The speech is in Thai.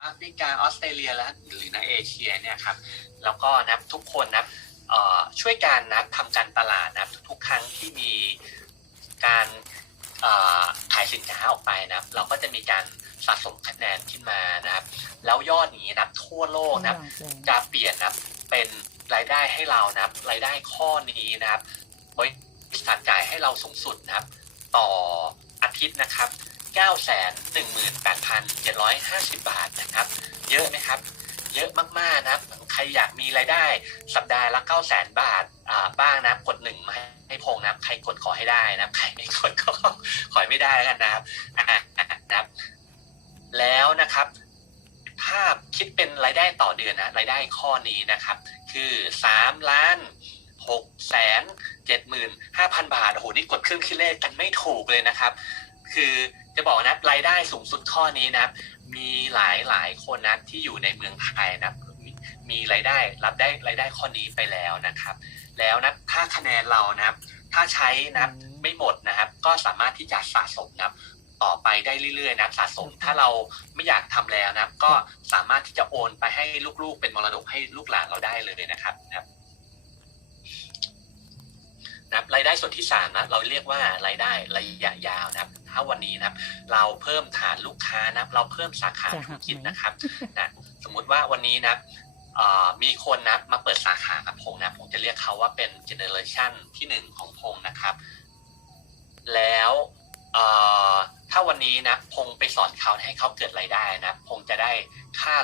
แอฟริกาออสเตรเลียและหรือในเอเชียเนี่ยครับแล้วก็นะทุกคนนะเอ่อช่วยกันนะทำการตลาดนะทุกครั้งที่มีการเอ่อขายสินค้าออกไปนะเราก็จะมีการสะสมคะแนนขึ้นมานะครับ แล้วยอดนี้นะทั่วโลกนะจะเปลี่ยนนะเป็นรายได้ให้เรานะครับรายได้ข้อนี้นะครับบริษัทจ่ายให้เราสูงสุดนะครับ ต่ออาทิตย์นะครับ 918,750 บาทนะครับ เยอะไหมครับ เยอะมากๆนะครับ ใครอยากมีรายได้สัปดาห์ละ 900,000 บาทบ้างนะกดหนึ่งมาให้พงนะใครกดขอให้ได้นะใครไม่กดก็ขอให้ไม่ได้แล้วกันนะครับนะครับ แล้วนะครับถ้าคิดเป็นรายได้ต่อเดือนนะรายได้ข้อนี้นะครับ คือสามล้านหกแสนเจ็ดหมื่นห้าพันบาทโอ้โหนี่กดเครื่องคิดเลขกันไม่ถูกเลยนะครับ คือจะบอกนะรายได้สูงสุดข้อนี้นะครับมีหลายหลายคนนะที่อยู่ในเมืองไทยนะครับมีมีรายได้รับได้รายได้ข้อนี้ไปแล้วนะครับ แล้วนะถ้าคะแนนเรานะครับถ้าใช้นะครับอืมไม่หมดนะครับ ก็สามารถที่จะสะสมนะครับต่อไปได้เรื่อยๆนะครับสะสมถ้าเราไม่อยากทำแล้วนะครับก็สามารถที่จะโอนไปให้ลูกๆ เป็นมรดกให้ลูกหลานเราได้เลยนะครับนะครับนะครับราย ได้ส่วนที่สามนะเราเรียกว่ารายได้ระยะยาวนะครับถ้าวันนี้นะครับ เราเพิ่มฐานลูกค้านะครับเราเพิ่มสาขาจะธุหัรกกิจไหมนะครับนะสมมุติว่าวันนี้นะครับเอ่อมีคนนะครับมาเปิดสาขากับพงนะผมจะเรียกเขาว่าเป็นเจเนอเรชันที่หนึ่งของพงนะครับ แล้วเอ่อถ้าวันนี้นะพงไปสอนเขาให้เขาเกิดรายได้นะพงจะได้ค่า